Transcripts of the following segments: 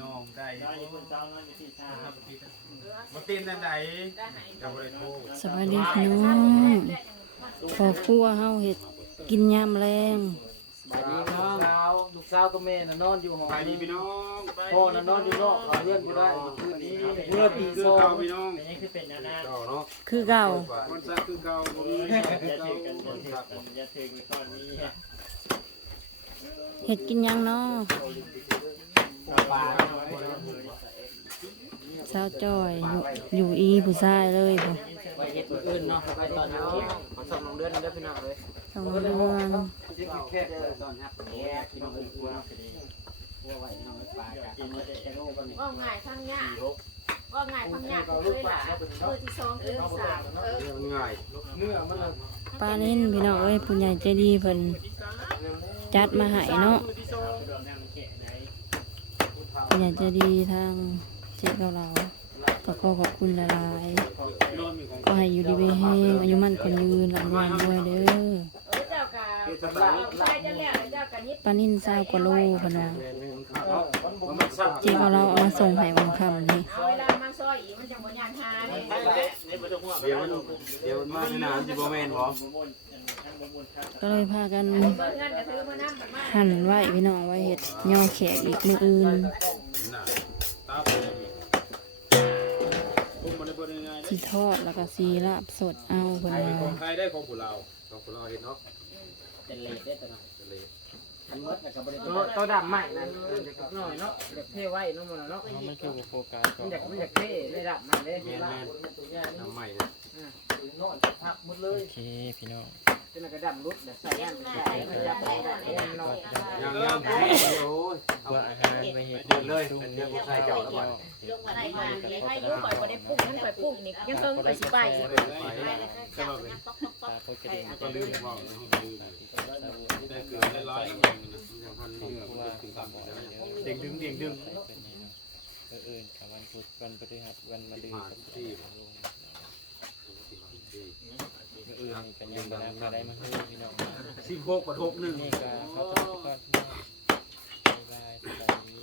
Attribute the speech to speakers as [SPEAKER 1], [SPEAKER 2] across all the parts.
[SPEAKER 1] น้องได้
[SPEAKER 2] ได้อยู่คนเจ้านั่นอยู่ที่ชา
[SPEAKER 1] ครับบ่ตีนนั่นใดจะบ่ได้โทษ
[SPEAKER 3] สวัสดีพี่น้องพอครัวเฮาเฮ็ดกินยามแรง
[SPEAKER 4] บายดีน้องสาวลูกสาวกับแม่น่ะนอนอยู่ห้อง
[SPEAKER 1] ไปดีพี่น้อง
[SPEAKER 4] พ่อน่ะนอนอยู่นอกเอาเลื่อนบ่ได้คืนนี้เมื่อตี
[SPEAKER 1] คือ
[SPEAKER 4] สอง
[SPEAKER 1] เก่าพี่น้อง
[SPEAKER 2] อันนี้คือเป็นนานา
[SPEAKER 1] เก่าเนาะ
[SPEAKER 3] คือเก่า
[SPEAKER 1] คนซักคือเก่าบ่มี
[SPEAKER 2] อย่า
[SPEAKER 1] เก่า
[SPEAKER 2] ถือกัน
[SPEAKER 1] ค
[SPEAKER 2] อย่านถือ
[SPEAKER 1] ซัก
[SPEAKER 2] กันอย่าถือไปก่อนนี้
[SPEAKER 3] เฮ็ดกินหยังเนาะ
[SPEAKER 4] ปลา
[SPEAKER 3] สาวจอยอยู่อยู่อีผู้ชายเลยบ่
[SPEAKER 4] ไปเฮ็ดมื้ออื่นเนาะไปตอนนี้ขอส่งน้องเดือนเด้อพี่น้องเลย
[SPEAKER 3] ต้องเรือน
[SPEAKER 4] สิแค่ตอนฮับแค่พี่น้งยกลัวกลัวไว้น้งปลา
[SPEAKER 2] กินมาแต่จะโง่า
[SPEAKER 5] ยทำยากก็ง่ายทำยากเลยล่ะเออที่สองคือสามเออ
[SPEAKER 1] เรื่องง่าย
[SPEAKER 4] เนื้อมัน
[SPEAKER 3] ปลานิ่นพี่น้องเอ้ยผู้ใหญ่ใจดีเพิ่นจัดมาให้เนาะ
[SPEAKER 2] รวมน้ำแกะไหน
[SPEAKER 3] ผู้ ใหญ่ใจดีทางเจ๊กับเราก็ขอขอบคุณหลายๆก็ให้อยู่ดีมีแห้งอายุมั่นคนยืนหลังรวยด้วยเด้อ
[SPEAKER 5] เออเจ้ากะใช่จะแล้วเจ้ากะนิด
[SPEAKER 3] ปลานิ่นซาวกว่าโลเพิ่นว่า
[SPEAKER 4] มันสั่ง
[SPEAKER 3] เจ๊กับเราเอามาส่งให้วันค่ำนี่
[SPEAKER 5] เอาเวลามาซอยอีกมันจะบ่ยานหาเนี่ย
[SPEAKER 2] นี่บ่ต้องห่วง
[SPEAKER 1] เดี๋ยวมันเดี๋ยวมันมาที่น้ำสิบ่แม่นบ่
[SPEAKER 2] บ่บ่นทั้งบ่บ่นทั้ง
[SPEAKER 3] ก็เลยพากัน
[SPEAKER 5] เบิ่งเงินกระถือมาน้ำมันมา
[SPEAKER 3] หั่นไว้พี่น้องไว้เห็ดย่อแขกอีกมืออื่น
[SPEAKER 1] น่ะตาไปผมบ่ได้บ่ได้ง่าย
[SPEAKER 3] สีทอดแล้วก็สีลาบสดเอาเพิ่น
[SPEAKER 1] ได้ขอ
[SPEAKER 3] ว่าง
[SPEAKER 1] ใครได้ของผู้เราของผู้เราเฮ็ดเนาะ
[SPEAKER 4] เป็นเลดได้อตัวเนาะ
[SPEAKER 1] เลย
[SPEAKER 4] อันหมดน่ะก็บ่ได้ตัวตัวดำใหม่นั่นเด็กน้อยเนาะเด็กเท่ไว้เนาะมันเนาะ
[SPEAKER 2] มันคือบ่โฟกัส
[SPEAKER 4] มันอยากมันอยากเท่ได้ดำนั่นเด้
[SPEAKER 1] แม่นๆน้ำใหม่นะ
[SPEAKER 4] นอนพักหมดเลย
[SPEAKER 2] โอเคพี่น้อง
[SPEAKER 4] จนกระดำรุดเดี๋ยวใส่ย่านใส่ให้จับได้ได้นอน
[SPEAKER 1] ยังยังโอ้ยเอา
[SPEAKER 2] เพื่ออาหารไปเฮ็ด
[SPEAKER 1] เดี๋ยวเลยเดี๋ยวบ่ใส่เจ้าแล้วบัด
[SPEAKER 5] ลงมาได้มาเลยให้ลูกก่อนบ่ได้ปรุงมันไปปรุงนี่ยังเพิ่งไปสิไปอีก
[SPEAKER 1] ก็มาเป็น
[SPEAKER 2] ตาเพิ่นกระดิ่ง
[SPEAKER 1] ก็ลืมบอกลืมได้เกลือได้ร้อยอย่างนึงอย่างพันเนื้อมันถึงต่ำเด้งดึงเด้งดึง
[SPEAKER 2] เอออื่นกับวันพุธวันพฤหัสวันมะรืนกับที่เอออื่นกันยังบ่ได้ได้มาให้พี่น้อง
[SPEAKER 1] สิบหกกับหกหนึ่ง
[SPEAKER 2] นี่ก็เขาต้องกอนบ๊ายบายสวัสดี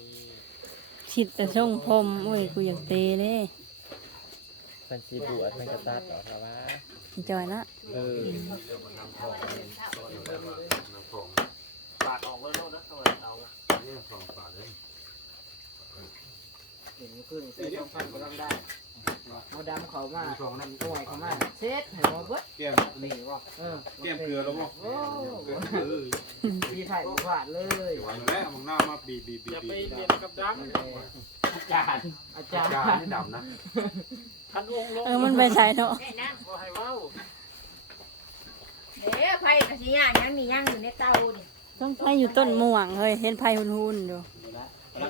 [SPEAKER 3] ชิดแต่ช่องพรมโอ้ยกูอยากเตะเด้
[SPEAKER 2] เพิ่นสิบวชเพิ่นก็ตัดออกแล้วว่า
[SPEAKER 3] จอยละ
[SPEAKER 2] เออ
[SPEAKER 4] ปากออกเลยโน่นนะเอาเอาละ
[SPEAKER 1] นี่ของฝาเลย
[SPEAKER 4] เห็นขึ้นเส้นต้องพันก็ต้องได้ หมอดำเขามา
[SPEAKER 1] ของนั่น
[SPEAKER 4] ห่วยเขามาเซ็ตให้หมอเบิด
[SPEAKER 1] แก้ม
[SPEAKER 4] นี่ว่าเออ
[SPEAKER 1] แก้มเกลือแล้วบ่เออ
[SPEAKER 4] พี่ไผ่บ่พลาดเลย
[SPEAKER 1] หวานแล้วมึงหน้ามาบีบีบี
[SPEAKER 2] อย่าไป
[SPEAKER 1] บี
[SPEAKER 2] เรียนกับด
[SPEAKER 4] อาจารย์อาจารย์
[SPEAKER 1] จานนี่ดำนะำ
[SPEAKER 2] คันองค์ลง
[SPEAKER 3] เออมันไปใส่เนาะ
[SPEAKER 5] ได้นะ
[SPEAKER 2] บ่ให้เว้า
[SPEAKER 5] เด้อไผกะสิย่างยังนี่ย่างอยู่ในเตานี่
[SPEAKER 3] ต้องไปอยู่ต้นม่วงเฮ้ยเห็นไผ่หุ่นๆอยู่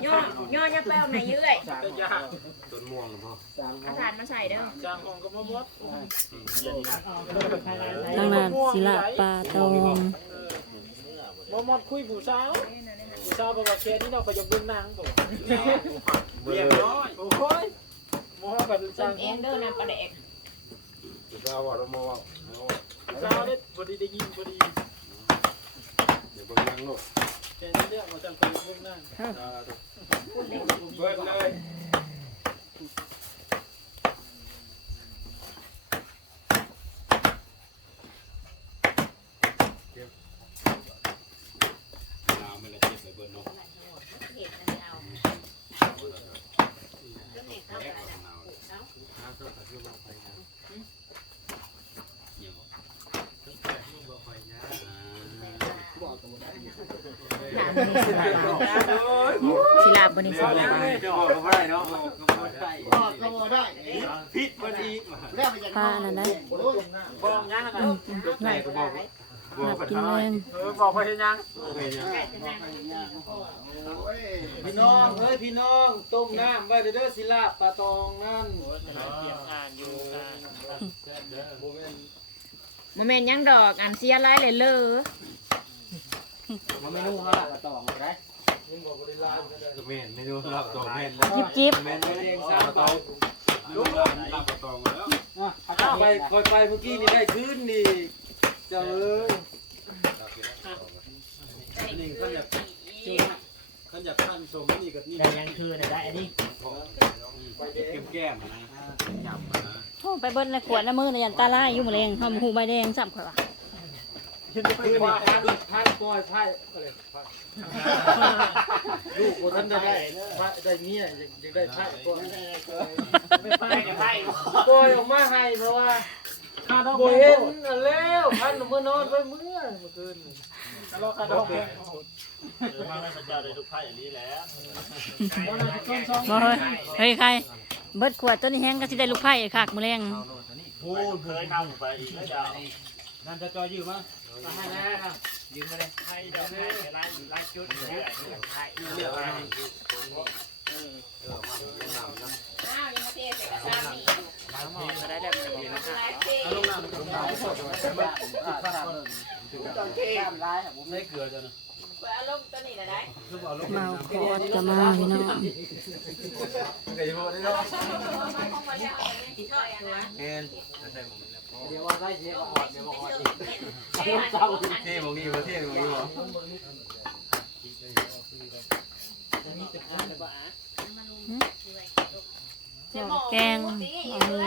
[SPEAKER 5] ย่อย่อย่อแป้วไหนเยื่อย
[SPEAKER 4] สร้าง
[SPEAKER 2] จะยาก
[SPEAKER 1] ต้นม่วงหรือเปล่า
[SPEAKER 4] สร้าง
[SPEAKER 5] เอาถ่านมาใส่เด้อ
[SPEAKER 2] จางองค์ก็บ่หมด
[SPEAKER 3] ทางนั้นศิลาปลาตอง
[SPEAKER 2] บ่หมดคุยผู้สาวผู้สาวบอกว่าแค่นี้เราก็ยกเบิ่งนางบ่
[SPEAKER 1] เรียบร้อย
[SPEAKER 2] โอ้ยบ่ฮอดกับ
[SPEAKER 5] ต้
[SPEAKER 2] จาง
[SPEAKER 5] มเองเด้อน้ำปลาแดก
[SPEAKER 1] จะเอาว่าเรามาว่า
[SPEAKER 2] ผู้สาวเด้บ่ได้ได้ยินบ่ดี
[SPEAKER 1] เดี๋ยวเบิ่งยังโลด
[SPEAKER 2] แค่นี้เด้อบ่จำเป็นเบิ่งนาง
[SPEAKER 1] เบิดเลยน้ำมันละเจ็บไปเบิดเนาะ
[SPEAKER 5] เห็ดอันนี้เอาเรื่องเด็กเอาอะไรนะเอา สิลาบนี่สิลา
[SPEAKER 1] จะออกก็ได้เนาะ
[SPEAKER 4] ก็ได้
[SPEAKER 1] พิษมันอีก
[SPEAKER 4] แล้วไปยัง
[SPEAKER 3] ปลาน่ะได้
[SPEAKER 2] บ่ยังนะ
[SPEAKER 3] อืม
[SPEAKER 1] ไหน
[SPEAKER 3] หลับ
[SPEAKER 1] ก็บอก
[SPEAKER 3] หลับกินแรง
[SPEAKER 2] เออบอกไปเฮ็ดยัง
[SPEAKER 4] พี่น้องเฮ้ยพี่น้องต้มน้ำไว้เด้อศิลาปลาตองนั่น
[SPEAKER 2] เตรียมอ่านอยู่
[SPEAKER 5] โมเมนต์ยังดอกอันเสียไรเลยเลอ
[SPEAKER 4] มาเมนูเขาละปลาตองได้
[SPEAKER 1] เมนไม่รู้รับตัวเมน
[SPEAKER 3] จิบจิบ
[SPEAKER 1] เมนไม่ได้สาวตองลุงรับตัวตองแล้ว
[SPEAKER 4] อะไปคอยไปเมื่อกี้นี่ได้คืนนี่เจ้าเอ้ย
[SPEAKER 1] นี่เขาอยากเขาขันอยากขั้นสมนี่กับนี่
[SPEAKER 2] แต่ยังคือเนี่ยได้อันนี้
[SPEAKER 1] เก็บแก้มนะยำนะ
[SPEAKER 3] โอ้ไปเบิ้ลในขวดน้ำมือในยันตาลายอยู่หมดเลยหอมหูใบแดงสับข่อยว่ะ
[SPEAKER 2] ขึ้นไป
[SPEAKER 4] คือ
[SPEAKER 2] ว่า
[SPEAKER 4] พันพันปล่อยไพ่ลูกบ่ทันได้ได้ไพ่ได้เมียยากอยากได้ไพ่ปล่อย
[SPEAKER 2] ไม่ไปกับไพ่
[SPEAKER 4] ปอยออกมาให้เพราะว่า
[SPEAKER 2] ค่าดอก
[SPEAKER 4] บ่
[SPEAKER 2] แพ
[SPEAKER 4] เห็นแล้วพันเมื่อนอนไปเมื่อเมื่อคืน
[SPEAKER 2] แล้วค่าดอกแพง
[SPEAKER 6] มาให้พระเจ้าได้ทุกไพ่อย่างนี้แหละ
[SPEAKER 3] บ่เฮ้ยเฮ้ยใครเบิดขวดต้นนี้แห้งก็สิได้ลูกไผ่คักมือแรง
[SPEAKER 6] พูดเคยทำไปอีกแล้ว
[SPEAKER 1] นั่นจะจอยยืมมั้ ยื
[SPEAKER 2] มมาเลยให้เดี๋ยวให้ไล่ไล่จุดเรื่อยๆให้
[SPEAKER 1] เรียกอะไร
[SPEAKER 5] อ้าวยังมาเทใส่กระซามีอยู่
[SPEAKER 2] มาได้แล้วมันดีนะ
[SPEAKER 5] หลายเท
[SPEAKER 1] ลงน้ำลงน้ำ
[SPEAKER 4] ใส่เกลือจ้ะนะ
[SPEAKER 5] อารมณ์ตัวนี้นะได้
[SPEAKER 1] คือว่าลง
[SPEAKER 3] เมา
[SPEAKER 1] น้ำ
[SPEAKER 3] ขอดก็มาพี่น้อง
[SPEAKER 4] ไก่โหได้เนาะ
[SPEAKER 5] ของมาแล้วติดต่อยนะ
[SPEAKER 4] แม่น
[SPEAKER 2] เดี๋ยวว่าได้เยอะอ่อนเดี๋ยวอ่อนอีก
[SPEAKER 5] เท่หัน
[SPEAKER 4] เท่บ่มีบ่เท่บ่มีบ่
[SPEAKER 3] เจ้าแกงเอามือ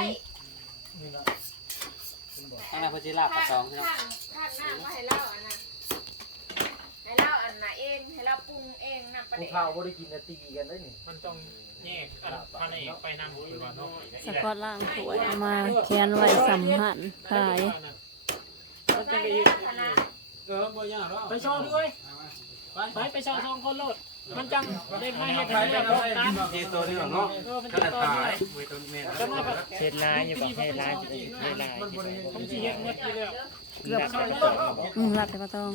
[SPEAKER 2] ข้างในพจิราปลาตอง
[SPEAKER 5] ข้างข้างหน้าว่าให้เล่าอันน่ะให้เล่าอัน น่ะเองให้เราปรุงเองน้ำปลา
[SPEAKER 4] ผู้
[SPEAKER 5] เด็ก
[SPEAKER 4] เฒ่าบ่ได้กินนาตีกันได้นี่
[SPEAKER 2] มันต้องแยกพันเอกไปนำหรือว่าน้อง
[SPEAKER 3] สกอตล่างขวดเอามาแคนไว้สัมหันขาย
[SPEAKER 2] มันจะ
[SPEAKER 5] ได้
[SPEAKER 2] ไป
[SPEAKER 5] ลักษณะ
[SPEAKER 1] เออบ่ยากหรอก
[SPEAKER 2] ไปชอด้วยไปไปชอสองคนโลดมันจังได้ไม่เห็นให้เรียบร้อยนะ
[SPEAKER 1] เจตัวนี้เนาะ
[SPEAKER 2] เออมัน
[SPEAKER 1] ข
[SPEAKER 2] จะ
[SPEAKER 1] นาด
[SPEAKER 2] ต่อ
[SPEAKER 1] ตา
[SPEAKER 2] ด้วยย
[SPEAKER 1] เวทเมน
[SPEAKER 2] ก็มาแบบ
[SPEAKER 7] เฮ็ดลายอยู่บ่เฮ็ดลายเฮ็ดลาย
[SPEAKER 2] ผมสิเฮ็ดหมดอยู่แล้ว
[SPEAKER 3] เกือบ
[SPEAKER 2] ชอโลด
[SPEAKER 3] อืมรับแต่ปลาตอง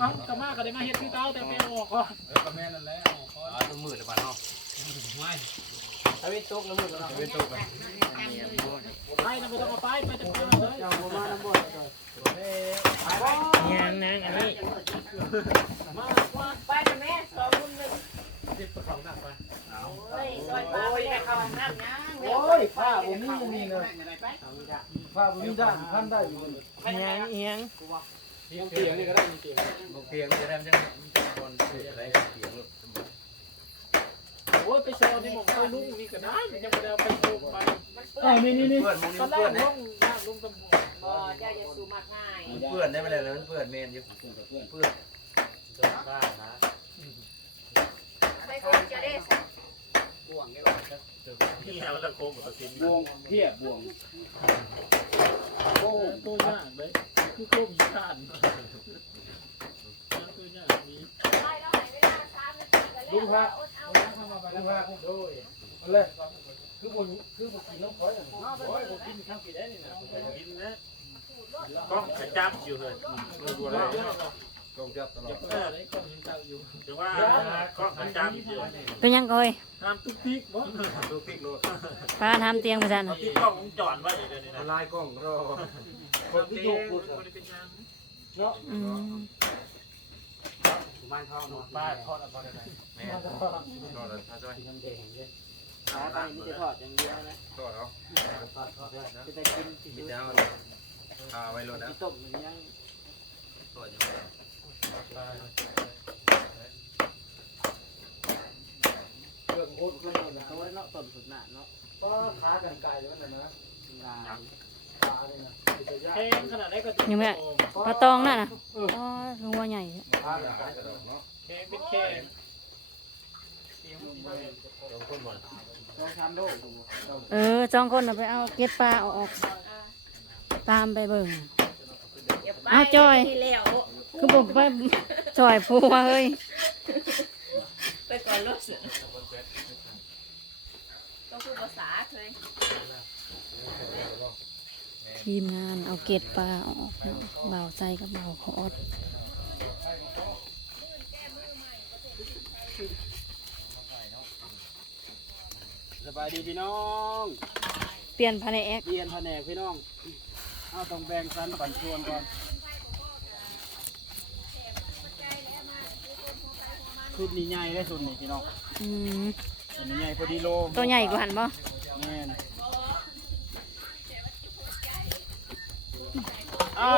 [SPEAKER 2] อ๋อครับก็มาก็ได้มาเฮ็ดคือเก่าแต่ไม่ออกก่อน
[SPEAKER 1] ก็แม่นั่นแหละอ๋อตัวมือเดี๋ยวบ้านเนาะไม่
[SPEAKER 2] เอาวิตุกแล้วมือกัน
[SPEAKER 1] เวทตัวไป
[SPEAKER 2] ไปนะบ่ต้องเอาไปไปจังเเลย
[SPEAKER 4] บ่มาน้ำบ่
[SPEAKER 7] ยังนางอันนี้
[SPEAKER 2] มา
[SPEAKER 5] ไปนะแม่สองรุ่มหนึ่ง
[SPEAKER 2] สิบกระของหนักไป
[SPEAKER 5] เฮ้ยซอยปลาไปแค่เข้าห้องน้ำยัง
[SPEAKER 4] โอ้ยผ้าบ่มีนี่นะผ้าบ่มีด้านพันได้อยู่นี่
[SPEAKER 7] ยังเอียง
[SPEAKER 2] เตียงเตียงนี่ก็ได้เตียง
[SPEAKER 1] บ่เพียงจะได้มันจะคนอะไรเพียง
[SPEAKER 2] โอ้ยไปโชว์นี่หมองเข้าลุงนี่ก็ได้มันยังไม่ได้เอาไปโชว์ไป
[SPEAKER 5] มันเปื้
[SPEAKER 4] อ้า
[SPEAKER 5] อ
[SPEAKER 4] วนี่นี่นี่
[SPEAKER 1] เพื่อนมองนี่
[SPEAKER 2] ตอนแร
[SPEAKER 1] เพื่อกน
[SPEAKER 2] ลุ
[SPEAKER 1] เนี่ย
[SPEAKER 2] งย่างลุงตำรวจ
[SPEAKER 5] บ่เจ้าจะสูมักง่าย
[SPEAKER 1] เพื่อนได้ไปเลยมันเพื่อนเมนอยู่เพื่อน
[SPEAKER 5] ไปคนจะได้สัก วง
[SPEAKER 6] นี่หรอพี่แล้วตะโคมตะกิน
[SPEAKER 4] บวงเพียบวง
[SPEAKER 2] โอ้ตัวยากเลยคือโคมอีสานตัวยากนี้
[SPEAKER 5] ล้วให้เวลาสามนาทีก็แล้วอดเอา
[SPEAKER 4] ลูกฮะโอ้ยเอาเลยคือบ่คือบ่กินน้ำข่อยอะ
[SPEAKER 2] โอ้ยผมกินข้าวกี่ได้นี่นะ
[SPEAKER 6] กินนะก้องขจับอยู่เลย
[SPEAKER 1] กองจับตลอด
[SPEAKER 2] เออได้กล้องยังเจ้าอยู่
[SPEAKER 6] แต่ว่าก้องขจับอยู่
[SPEAKER 3] เป็นยังก้อย
[SPEAKER 2] ห้ามตุ๊กติ๊กบ่
[SPEAKER 1] ดูปิกโลด
[SPEAKER 3] ปลาทำเตียงประจัน
[SPEAKER 6] เอาที่กล้องวงจรไว้เดี๋ยวนี้นะ
[SPEAKER 1] ลายกล้องรอ
[SPEAKER 4] คนที่
[SPEAKER 2] เตี
[SPEAKER 4] อยยู่
[SPEAKER 2] ง
[SPEAKER 4] พูด
[SPEAKER 2] มันเป็นยัง
[SPEAKER 4] เนาะ
[SPEAKER 3] อืม
[SPEAKER 1] บ้านเข้าเนาะ
[SPEAKER 2] ป้าทอดอะไรได้
[SPEAKER 1] แม่รอดถ้าจะ
[SPEAKER 2] น้ำแดงเลย
[SPEAKER 4] ขาไปนี่จะทอดอย่างเดียวนะ
[SPEAKER 1] รอดเอา
[SPEAKER 4] จะได้กินสิ
[SPEAKER 1] มีดาวพาไว้รถนะ
[SPEAKER 4] ต้มอย่างยัง
[SPEAKER 1] รอดอยู่
[SPEAKER 4] เครื่องโคตรเครื่องโคตรเขาไว้เนาะต้มสุดหนาเนาะก็ขากันไก่แล้วนั่นนะขาเลยนะ
[SPEAKER 2] แพงขนาดไหนก็
[SPEAKER 3] ยังไม่ปลาตองนั่นน่ะอ๋อหัวใหญ่
[SPEAKER 4] ขากันไก่
[SPEAKER 1] เนาะ
[SPEAKER 2] แพงเป็นแพง
[SPEAKER 4] ต้องทำโลกดู
[SPEAKER 3] เออสองคนน่ะไปเอาเก็ดปลาเอาออก ตามไปเบิ่ง
[SPEAKER 5] เดี๋ยวไป
[SPEAKER 3] เอาจ้อย
[SPEAKER 5] ที่แล้ว
[SPEAKER 3] คือบอกไปจ่อยผัวเฮ้ย
[SPEAKER 5] ไปก่อนรถเสือต้องพูดภาษาเคย
[SPEAKER 3] ทีมงานเอาเก็ดปลาออกเนาะเบาใจกับเบาขอด
[SPEAKER 1] สบายดีพี่น้อง
[SPEAKER 3] เปลี่ยนแผนก
[SPEAKER 1] เรียนแผนกพี่น้อง เอาต้องแบ่งชั้นปันส่วนก่อน ชุดนี้ใหญ่ได้ชุดนี้พี่น้อง
[SPEAKER 3] อืม
[SPEAKER 1] ชุดนี้ใหญ่พอดีโล
[SPEAKER 3] ตัวใหญ่กว่าหันบ่
[SPEAKER 1] แม่นไอ้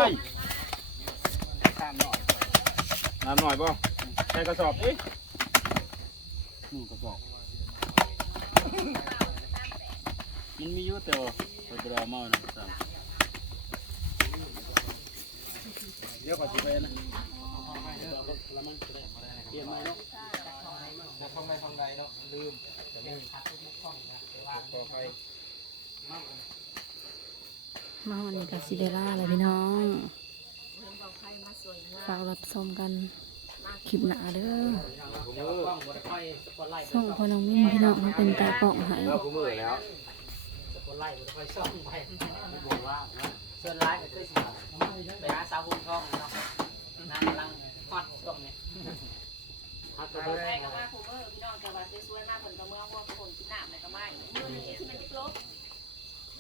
[SPEAKER 1] น้ำหน่อยน้ำหน่อยป่ะใส่กระสอบเอ้ยนู่นกระสอบมันมีเยอะแต่ว่าเราจะเอามานะสั่งเดี๋ยวขอชิไปนะ เตรียมมาเนาะ
[SPEAKER 4] จะท่องไม่ท่องใดเนาะลืมจะไม่มีทักทุกท่องนะแต่ว่าต่อไป
[SPEAKER 3] มาวันนี้กับซิเดล่าเลยพี่น้อง
[SPEAKER 5] เห็นบอกใครมาสวยงา
[SPEAKER 3] ฝากรับชมกันคลิปหนาเด้อ
[SPEAKER 4] เดี๋ยวกล้องบนไฟสปอตไลท์
[SPEAKER 3] ส่งพอน้องมิ้นพี่น้องเขาเป็นตากล้องให้
[SPEAKER 1] เราคุ้มือแล้ว
[SPEAKER 4] สปอตไลท์บนไฟซ่องไปบอกว่าเสื้อร้ายก็คือไปหาสาววงทองเนาะนางลัง อตช่วงนี้ฮอต
[SPEAKER 5] ใค
[SPEAKER 4] ตัว
[SPEAKER 5] ร
[SPEAKER 4] แรก
[SPEAKER 5] ก็ว่าคูเมอร์พี่น้องแต่ว่าสวยๆมากคนก็เมื่อพวกคนกินน้ำอะไรก็ไม่มือนี้ที่มันจะลบ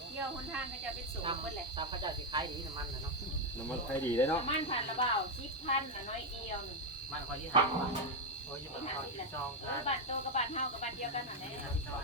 [SPEAKER 5] เที่ยวหนทางก็จะเป็นสูง
[SPEAKER 4] ทำ
[SPEAKER 5] หมดแหละ
[SPEAKER 4] ตามพระเจ้าสิขายดีน้ำมันนะเนาะ
[SPEAKER 1] น้ำมันไทยดีเลยเนาะ
[SPEAKER 5] มันพันละเบาสิบพันละน้อยเดียวหนึ่ง
[SPEAKER 4] มันคอยที่หาบาทโอ้ยยี่สิบสองยี่สิบสอง
[SPEAKER 5] เออบัตรโตกับบัตรเฮากับบัตรเดียวกันหน่อยนะ
[SPEAKER 4] ยี่สิบสอง